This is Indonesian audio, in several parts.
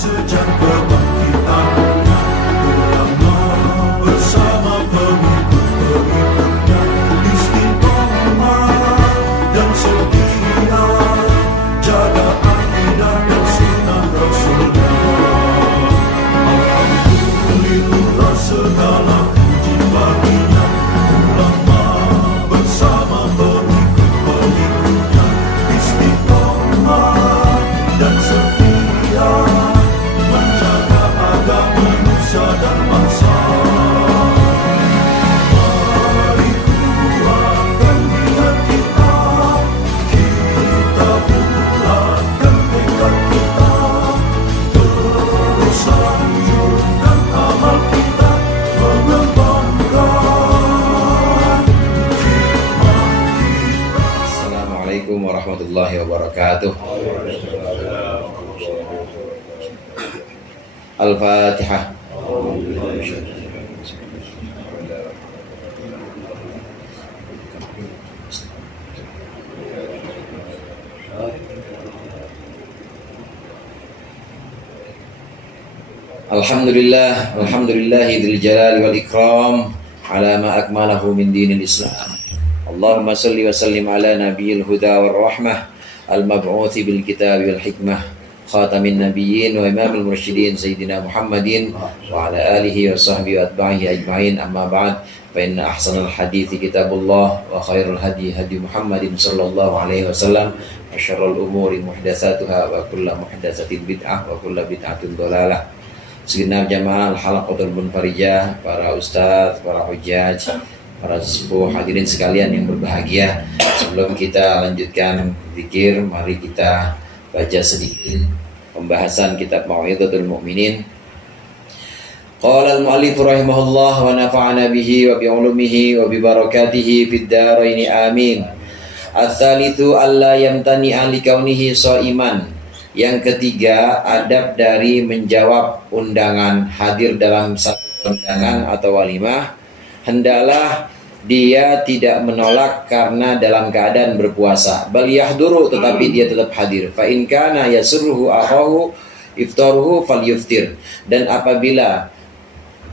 sejak kebangkitannya, ulama bersama pengikut-pengikutnya istiqomah dan setia, jaga akidah dan sunnah Rasulnya. Alhamdulillah segala puji baginya, ulama bersama pengikut-pengikutnya istiqomah dan setia, menjaga agama manusia dan bangsa. Mari kuatkan niat kita, kita bulatkan tekad kita, terus lanjutkan amal kita, mengembangkan hikmah kita. Assalamualaikum warahmatullahi wabarakatuh. Al-Fatihah. Alhamdulillahil jalali wal ikram ala ma akmalahu min dinil Islam. Allahumma salli wa sallim ala nabiyil huda war rahmah al-mab'uthi bil kitabi wal hikmah khatamin nabiyyin wa imamil mursyidin sayyidina Muhammadin wa ala alihi wa sahbihi wa atba'ihi ajma'in, amma ba'd, fa inna ahsanal hadithi kitabullah wa khairul hadi hadi Muhammadin sallallahu alaihi wasallam wa syarrul umuri muhdatsatuha wa kullu muhdatsatin bid'ah wa kullu bid'atin dhalalah. Segenap jamaah al-halaqatul munfarijah, para ustaz, para hujjaj, para sepuh, hadirin sekalian yang berbahagia, sebelum kita lanjutkan zikir, mari kita baca sedikit pembahasan kitab Mau'izatul Mu'minin. Qala al-mu'allif rahimahullah wa nafa'ana bihi wa bi'ulumihi wa bibarakatihi fid dharain amin. Ats-tsalitsu alla yamtani'a li kaunihi sha'iman. Yang ketiga, adab dari menjawab undangan, hadir dalam satu undangan atau walimah, hendaklah dia tidak menolak karena dalam keadaan berpuasa. Bal yahduru, tetapi dia tetap hadir. Fa in kana yasurruhu akhahu iftaruhu falyuftir. Dan apabila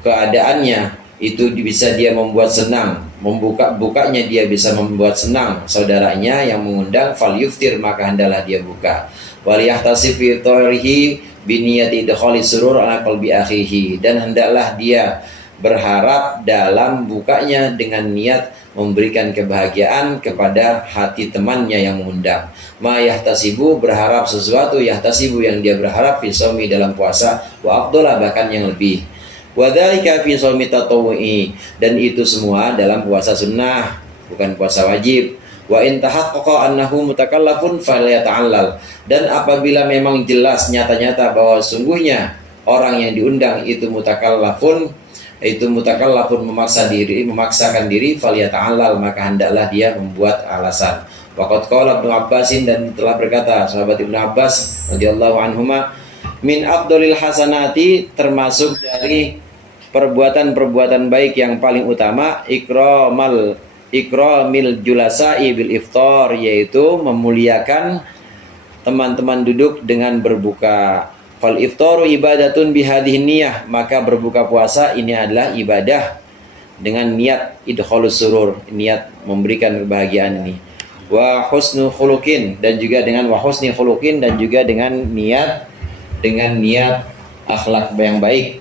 keadaannya itu bisa dia membuat senang, bukanya dia bisa membuat senang saudaranya yang mengundang, falyuftir, maka hendaklah dia buka. Wal yahtasib fi tarihi bi niyati idkhali surur ala qalbi akhihi. Dan hendaklah dia berharap dalam bukanya dengan niat memberikan kebahagiaan kepada hati temannya yang mengundang. Ma yahtasibu, berharap sesuatu, yahtasibu yang dia berharap, fi shaumi, dalam puasa, wa afdhala, bahkan yang lebih. Wa dzalika fi shaumi tatawwu'i, dan itu semua dalam puasa sunnah, bukan puasa wajib. Wa in tahaqqaqa annahu mutakallafun falyata'allal, dan apabila memang jelas nyata-nyata bahwa sungguhnya orang yang diundang itu mutakallafun memaksakan diri, falyata'allal, maka hendaklah dia membuat alasan. Waqad qala Ibnu Abbasin, dan telah berkata sahabat Ibnu Abbas radhiyallahu anhuma, min afdhalil hasanati, termasuk dari perbuatan-perbuatan baik yang paling utama, ikramil julasa'i bil iftar, yaitu memuliakan teman-teman duduk dengan berbuka. Fal iftaru ibadatun bihadhihi niyah, maka berbuka puasa ini adalah ibadah dengan niat idkhalus surur, niat memberikan kebahagiaan ini. Wa husnu khuluqin, dan juga dengan wa husni khuluqin, dan juga dengan niat akhlak yang baik.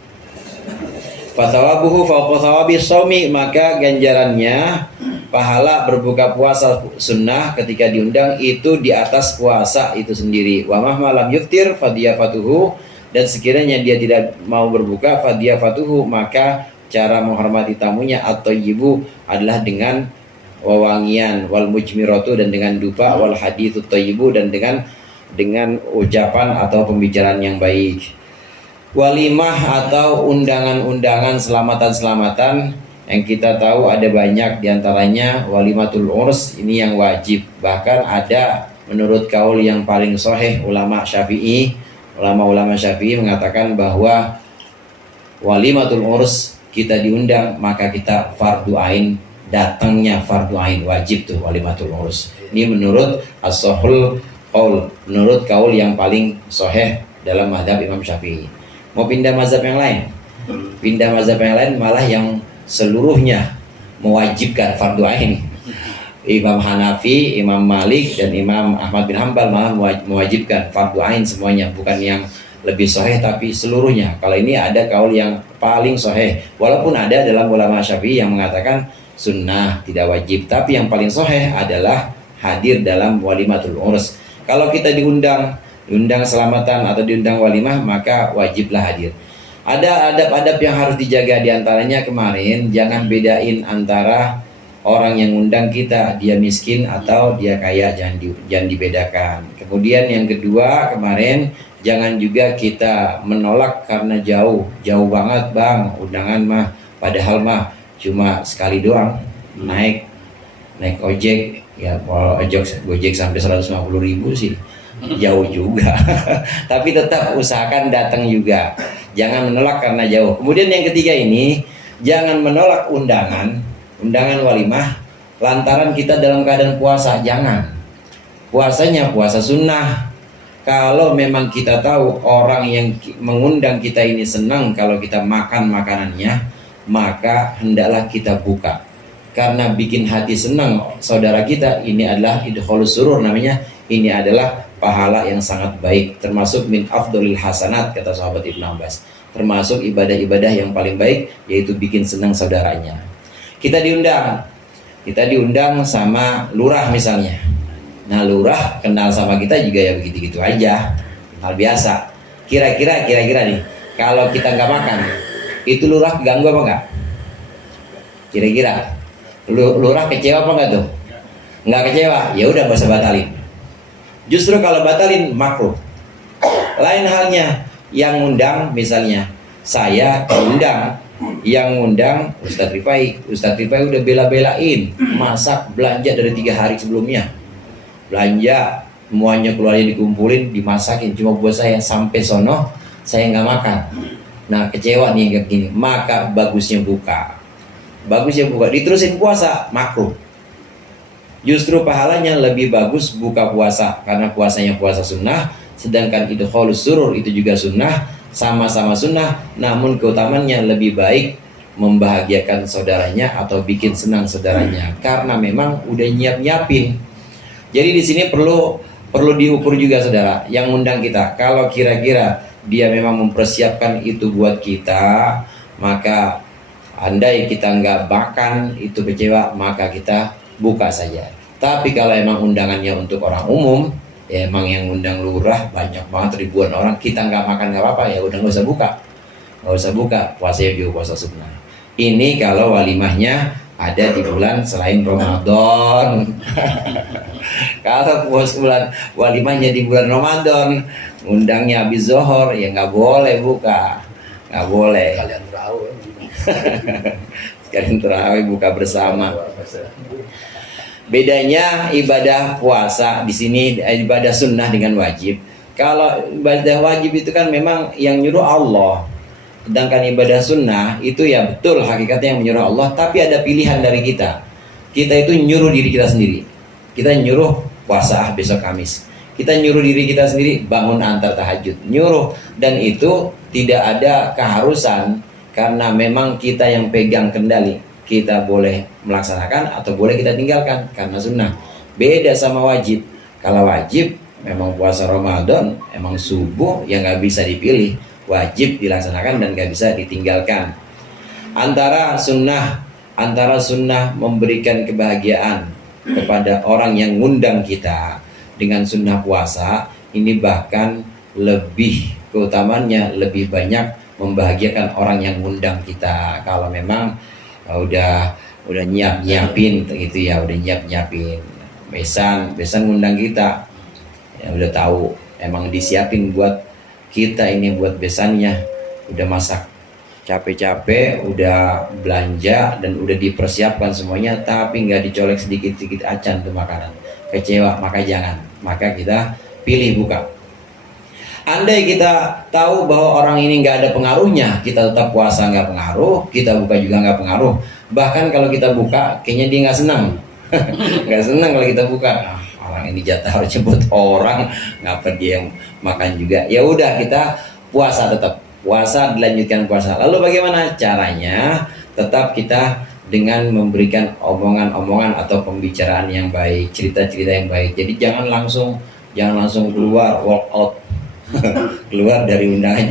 Fathawabuhu fawqa thawabis shaumi, maka ganjarannya pahala berbuka puasa sunnah ketika diundang itu di atas puasa itu sendiri. Wa mahma lam yuftir fadiyafatuhu, dan sekiranya dia tidak mau berbuka, fadiyafatuhu, maka cara menghormati tamunya atau ibu adalah dengan wewangian, wal mujmiratu, dan dengan dupa, wal haditsu thayyibu, dan dengan ucapan atau pembicaraan yang baik. Walimah atau undangan-undangan selamatan-selamatan yang kita tahu ada banyak, diantaranya walimatul urs, ini yang wajib. Bahkan ada menurut kaul yang paling sahih ulama Syafi'i mengatakan bahwa walimatul urs, kita diundang maka kita fardu ain, datangnya fardu ain, wajib tuh walimatul urs. Ini menurut as-sahul menurut kaul yang paling sahih dalam mazhab Imam Syafi'i. Mau pindah mazhab yang lain? Pindah mazhab yang lain malah yang seluruhnya mewajibkan fardu ain. Imam Hanafi, Imam Malik, dan Imam Ahmad bin Hambal malah mewajibkan fardu ain semuanya, bukan yang lebih sahih tapi seluruhnya. Kalau ini ada kaul yang paling sahih, walaupun ada dalam ulama Syafi'i yang mengatakan sunnah tidak wajib, tapi yang paling sahih adalah hadir dalam walimatul urs. Kalau kita diundang selamatan atau diundang walimah, maka wajiblah hadir. Ada adab-adab yang harus dijaga, diantaranya kemarin jangan bedain antara orang yang undang kita, dia miskin atau dia kaya, jangan dibedakan. Kemudian yang kedua kemarin, jangan juga kita menolak karena jauh banget bang, undangan mah, padahal mah cuma sekali doang naik ojek, ya kalau ojek sampai 150.000 sih jauh juga. Tapi tetap usahakan datang juga, jangan menolak karena jauh. Kemudian yang ketiga ini, jangan menolak undangan walimah lantaran kita dalam keadaan puasa. Jangan, puasanya puasa sunnah. Kalau memang kita tahu orang yang mengundang kita ini senang kalau kita makan makanannya, maka hendaklah kita buka, karena bikin hati senang saudara kita ini adalah idkhalus surur namanya. Ini adalah pahala yang sangat baik, termasuk min afdolil hasanat kata sahabat Ibnu Abbas, termasuk ibadah-ibadah yang paling baik, yaitu bikin senang saudaranya. Kita diundang sama lurah misalnya. Nah lurah kenal sama kita juga ya begitu-gitu aja, hal biasa. Kira-kira nih, kalau kita nggak makan, itu lurah ganggu apa nggak? Kira-kira lurah kecewa apa nggak tuh? Nggak kecewa, ya udah nggak usah batalin. Justru kalau batalin makruh. Lain halnya yang ngundang, misalnya saya diundang, yang ngundang Ustadz Rifai udah bela-belain masak, belanja dari 3 hari sebelumnya, belanja semuanya, keluarnya dikumpulin, dimasakin cuma buat saya, sampai sono saya nggak makan. Nah kecewa nih kayak gini, maka bagusnya buka, diterusin puasa makruh. Justru pahalanya lebih bagus buka puasa, karena puasanya puasa sunnah, sedangkan idkhalus surur itu juga sunnah, sama-sama sunnah, namun keutamannya lebih baik membahagiakan saudaranya atau bikin senang saudaranya, karena memang udah nyiapin. Jadi di sini perlu diukur juga saudara yang undang kita. Kalau kira-kira dia memang mempersiapkan itu buat kita, maka andai kita nggak makan itu kecewa, maka kita buka saja. Tapi kalau emang undangannya untuk orang umum, ya emang yang undang lurah banyak banget, ribuan orang, kita nggak makan nggak apa-apa, ya udah nggak usah buka, puasanya juga puasa sunnah. Ini kalau walimahnya ada di bulan selain Ramadan. Kalau walimahnya di bulan Ramadan, undangnya habis zuhur, ya nggak boleh buka, nggak boleh. Sekalian terawih buka bersama. Bedanya ibadah puasa di sini, ibadah sunnah dengan wajib. Kalau ibadah wajib itu kan memang yang nyuruh Allah, sedangkan ibadah sunnah itu ya betul hakikatnya yang menyuruh Allah, tapi ada pilihan dari kita. Kita itu nyuruh diri kita sendiri. Kita nyuruh puasa besok Kamis. Kita nyuruh diri kita sendiri bangun antar tahajud, nyuruh, dan itu tidak ada keharusan, karena memang kita yang pegang kendali. Kita boleh melaksanakan atau boleh kita tinggalkan karena sunnah. Beda sama wajib. Kalau wajib memang puasa Ramadan, emang subuh yang nggak bisa dipilih, wajib dilaksanakan dan nggak bisa ditinggalkan. Antara sunnah memberikan kebahagiaan kepada orang yang ngundang kita dengan sunnah puasa, ini bahkan lebih keutamannya, lebih banyak membahagiakan orang yang ngundang kita. Kalau memang udah nyiapin gitu ya, udah nyiapin besan ngundang kita, ya udah tahu emang disiapin buat kita ini, buat besannya udah masak capek-capek, udah belanja dan udah dipersiapkan semuanya, tapi nggak dicolek sedikit-sedikit acan tuh makanan, kecewa. Maka kita pilih buka. Andai kita tahu bahwa orang ini nggak ada pengaruhnya, kita tetap puasa nggak pengaruh, kita buka juga nggak pengaruh. Bahkan kalau kita buka, kayaknya dia nggak senang. Nggak senang kalau kita buka. Orang orang, ini jatah harusnya buat orang, ngapa dia yang makan juga. Ya udah, kita puasa, tetap puasa, dilanjutkan puasa. Lalu bagaimana caranya? Tetap kita dengan memberikan omongan-omongan atau pembicaraan yang baik, cerita-cerita yang baik. Jadi jangan langsung keluar walk out keluar dari undangan,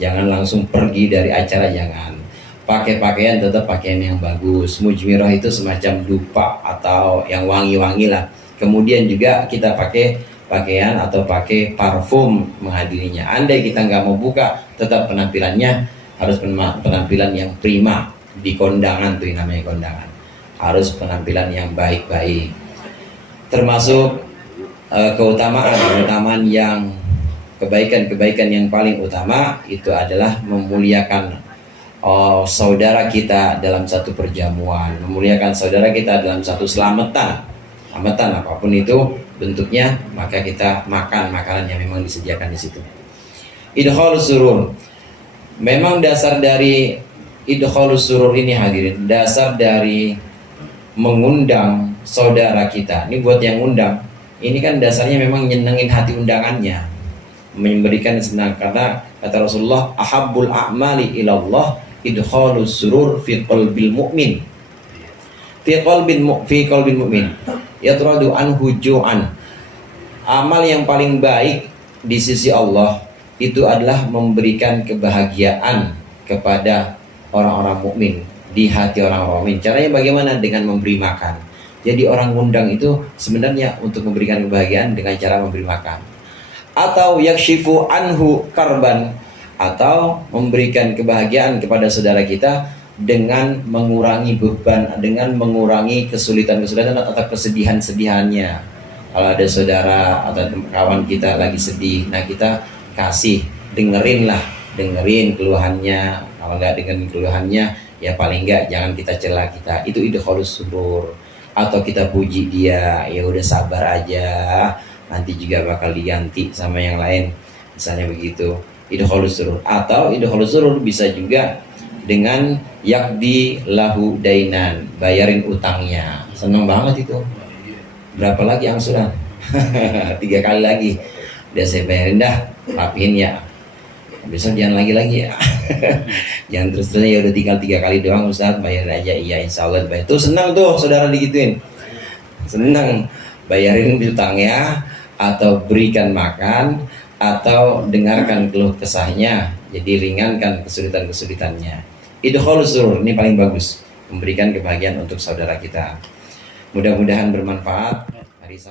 jangan langsung pergi dari acara, jangan. Pakai pakaian, tetap pakaian yang bagus. Mujmirah itu semacam dupa atau yang wangi-wangi lah. Kemudian juga kita pakai pakaian atau pakai parfum menghadirinya. Andai kita nggak mau buka, tetap penampilannya harus penampilan yang prima. Di kondangan tuh yang namanya kondangan, harus penampilan yang baik-baik. Termasuk keutamaan yang kebaikan yang paling utama itu adalah memuliakan saudara kita dalam satu perjamuan, memuliakan saudara kita dalam satu selamatan apapun itu bentuknya, maka kita makan makanan yang memang disediakan di situ. Idkhalus surur, memang dasar dari idkhalus surur ini hadirin, dasar dari mengundang saudara kita. Ini buat yang undang, ini kan dasarnya memang nyenengin hati undangannya, memberikan senang, karena kata Rasulullah, ahabbul a'mali ilallah idkhalus surur fi qalbil mu'min, fi qalbil mu'min yatradu anhu ju'an. Amal yang paling baik di sisi Allah itu adalah memberikan kebahagiaan kepada orang-orang mukmin, di hati orang-orang mukmin. Caranya bagaimana? Dengan memberi makan. Jadi orang ngundang itu sebenarnya untuk memberikan kebahagiaan dengan cara memberi makan. Atau yakshifu anhu karban, atau memberikan kebahagiaan kepada saudara kita dengan mengurangi beban, dengan mengurangi kesulitan-kesulitan atau kesedihan-sedihannya. Kalau ada saudara atau kawan kita lagi sedih, nah kita kasih, dengerin keluhannya. Kalau nggak dengan keluhannya, ya paling nggak jangan kita cela kita. Itu idkhalus surur. Atau kita puji dia, ya udah sabar aja, nanti juga bakal diganti sama yang lain. Misalnya begitu. Idkhalus surur. Atau idkhalus surur bisa juga dengan yakdi lahu dainan, bayarin utangnya. Seneng banget itu. Berapa lagi angsuran? 3 kali lagi. Udah saya bayarin dah, rapihin ya. Besok jangan lagi ya. Jangan terus-terusan, ya udah tinggal 3 kali doang Ustaz, bayar aja. Iya, insya Allah bayar. Tuh senang tuh saudara digituin, senang. Bayarin utangnya, atau berikan makan, atau dengarkan keluh kesahnya, jadi ringankan kesulitannya. Idkhalus surur, ini paling bagus, memberikan kebahagiaan untuk saudara kita. Mudah-mudahan bermanfaat. Mari sama